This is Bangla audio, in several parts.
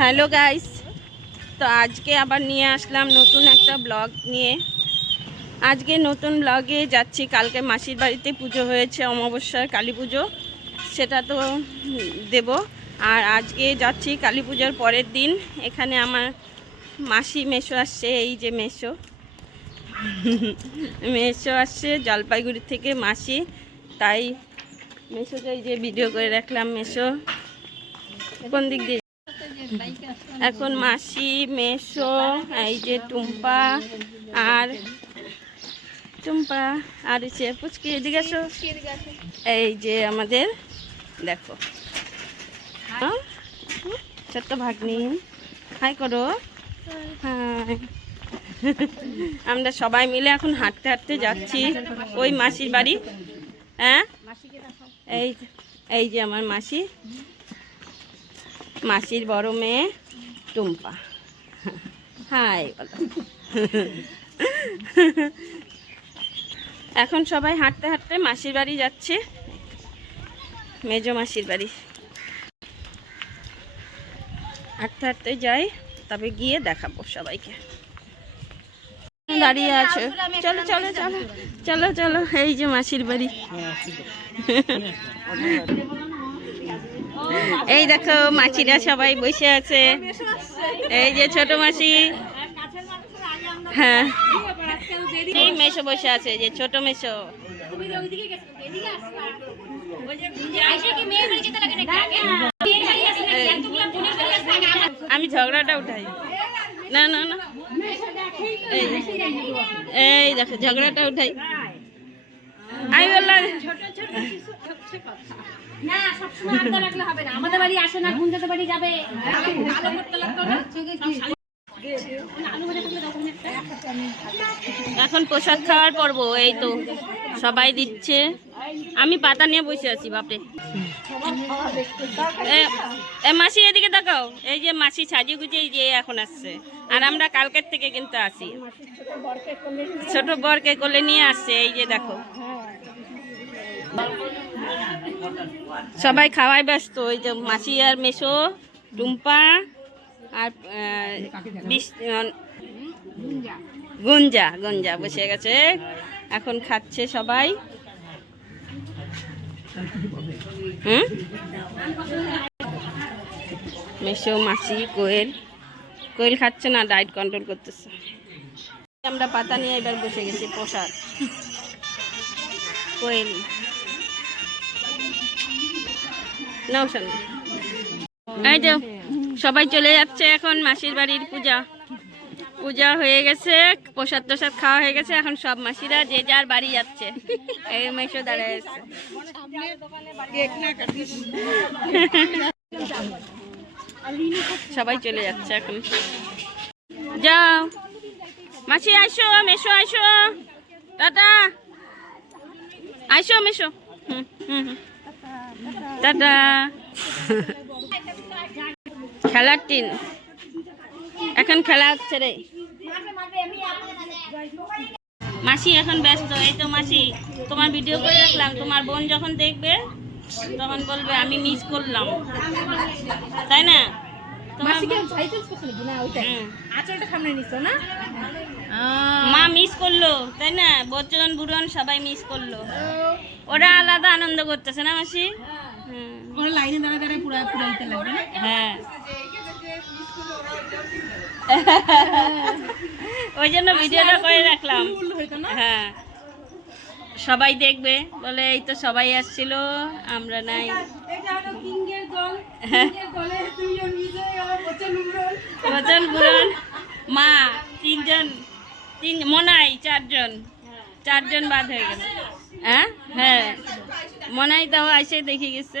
হ্যালো গাইস, তো আজকে আবার নিয়ে আসলাম নতুন একটা ব্লগ নিয়ে। আজকে নতুন ব্লগে যাচ্ছি, কালকে মাসির বাড়িতে পুজো হয়েছে, অমাবস্যার কালী পুজো, সেটা তো দেব। আর আজকে যাচ্ছি কালী পুজোর পরের দিন, এখানে আমার মাসি মেশো আসছে, এই যে মেশো। মেশো আসছে জলপাইগুড়ি থেকে মাসি, তাই মেশোকে এই যে ভিডিও করে রাখলাম, মেশো। কোন দিক দিয়ে এখন মাসি মেশো এই যে টুম্পা আর টুম্পা আর সে পুচকি, এদিকে এই যে আমাদের, দেখো। হ্যাঁ? ছোট্ট ভাগ্নি। হাই করো। আমরা সবাই মিলে এখন হাঁটতে হাঁটতে যাচ্ছি ওই মাসির বাড়ি। হ্যাঁ? এই এই যে আমার মাসি। মাসির বড় মেয়ে টুম্পা। হাই এখন সবাই হাঁটতে হাঁটতে মাসির বাড়ি যাচ্ছে। মেজো মাসির বাড়ি। হাঁটতে হাঁটতে যাই, তবে গিয়ে দেখাবো সবাইকে। দাঁড়িয়ে আছে। চলো চলো চলো চলো চলো, এই যে মাসির বাড়ি। এই দেখো মাছিরা সবাই বসে আছে। এই যে ছোট মাসি। হ্যাঁ। মেশো বসে আছে যে ছোট মেশো আমি ঝগড়াটা উঠাই। না না না। এই দেখো, ঝগড়াটা উঠাই। আমি বললাম। না সবসময় আড্ডা রাখলে হবে না। আমাদের বাড়ি আসে না গুঞ্জাতে বাড়ি যাবে? এখন প্রসাদ খাওয়ার পর্ব এই তো। সবাই দিচ্ছে। আমি পাতা নিয়ে বসে আছি, বাপরে। মাসি, এদিকে দেখাও এই যে মাসি সাজিয়ে গুজিয়ে এই যে এখন আসছে। আর আমরা কালকের থেকে কিন্তু আসি ছোট বরকে কোলে নিয়ে আসছে, এই যে দেখো। সবাই খাওয়াই ব্যস্ত, ওই যে মাসি আর মেশো টুম্পা আর গুঞ্জা গুঞ্জা বসে গেছে। এখন খাচ্ছে সবাই। হুম? মেশো মাসি, কোয়েল। কোয়েল খাচ্ছে না, ডায়েট কন্ট্রোল করতেছে। আমরা পাতা নিয়ে এবার বসে গেছি, প্রসাদ। কোয়েল। নাও এই যে, সবাই চলে যাচ্ছে এখন মাসির বাড়ির পূজা। পূজা হয়ে গেছে, প্রসাদ টসাদ খাওয়া হয়ে গেছে, এখন সব মাসিরা যে যার বাড়ি যাচ্ছে। এই মেশো দাঁড়ায় আছে সবাই চলে যাচ্ছে এখন। যাও। মাসি আইসো মেশো আইসো টাটা। আইসো মেশো হুম হুম হুম। টাটা। খেলার টিন এখন খেলা হচ্ছে রে। মাসি এখন ব্যস্ত এই তো মাসি তোমার ভিডিও করে রাখলাম। তোমার বোন যখন দেখবে তখন বলবে আমি মিস করলাম। তাই না? না মা মিস করল তাই না? বচন বুড়ন সবাই মিস করল। ওরা আলাদা আনন্দ করতেছে না মাসি? লাইনে দাঁড়া দাঁড়ায় পুরা পুরাইতে লাগবে হ্যাঁ। ওই জন্য ভিডিওটা করে রাখলাম। হ্যাঁ। সবাই দেখবে বলে এই তো সবাই আসছিল আমরা নাই। বচন বুড়ন মা তিনজন তিন মনাই চারজন। চারজন বাদ হয়ে গেল। হ্যাঁ? হ্যাঁ। মনাই তাও আসে দেখে গেছে।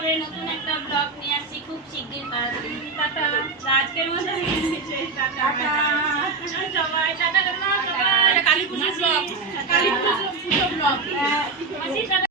আবার নতুন একটা ব্লগ নিয়ে আসছি খুব শিগগির টাটা। আজকের মতো টাটা সবাই টাটা কালী পুজো ব্লগ কালী পুজো ব্লগ